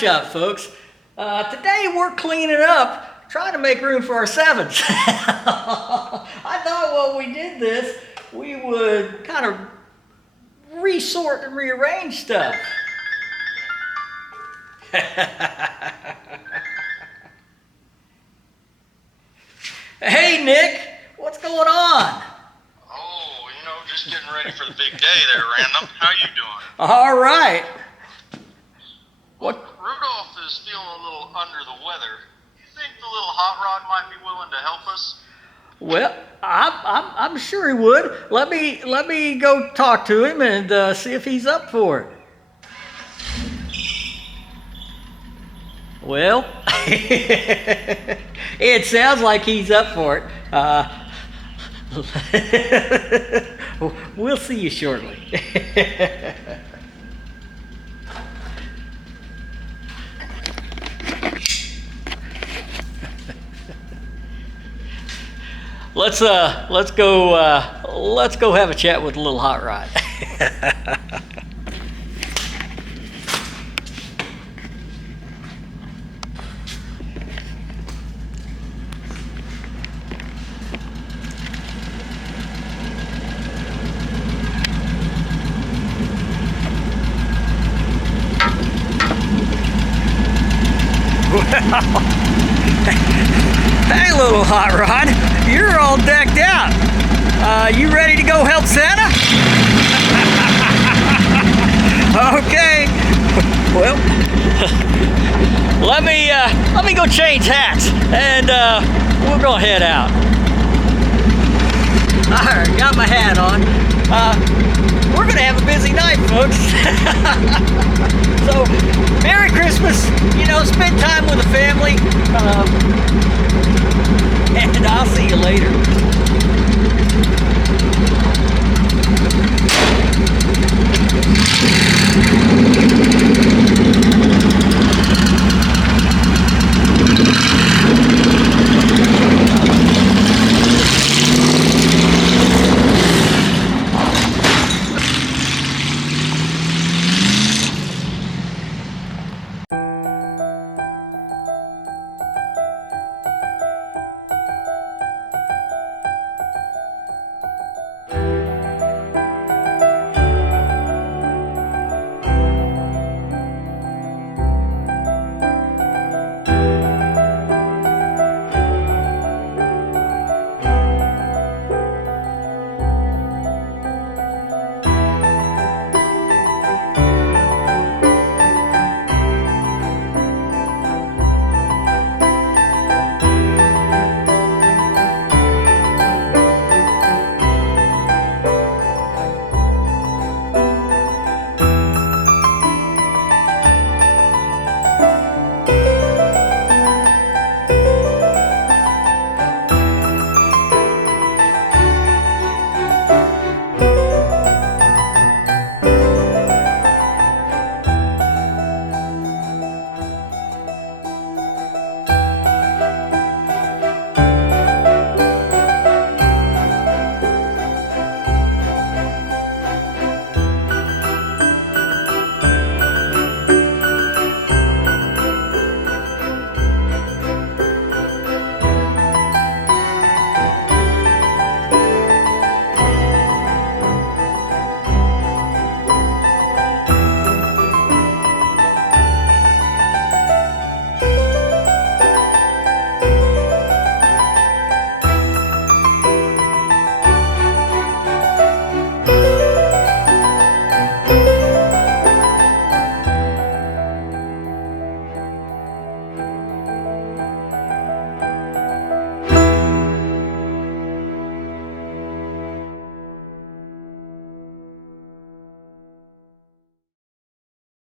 Shop, folks. Today we're cleaning up, trying to make room for our sevens. I thought while we did this, we would kind of resort and rearrange stuff. Hey, Nick, what's going on? Oh, just getting ready for the big day there, Random. How you doing? All right. What? Rudolph is feeling a little under the weather. You think the little Hotrod might be willing to help us? Well, I'm sure he would. Let me go talk to him and see if he's up for it. Well, it sounds like he's up for it. We'll see you shortly. Let's go have a chat with a little hot rod. Hey, little hot rod, you're all decked out. You ready to go help Santa? Okay. Well, let me go change hats, and we're gonna head out. All right, got my hat on. We're gonna have a busy night, folks. So, Merry Christmas. Spend time with the family.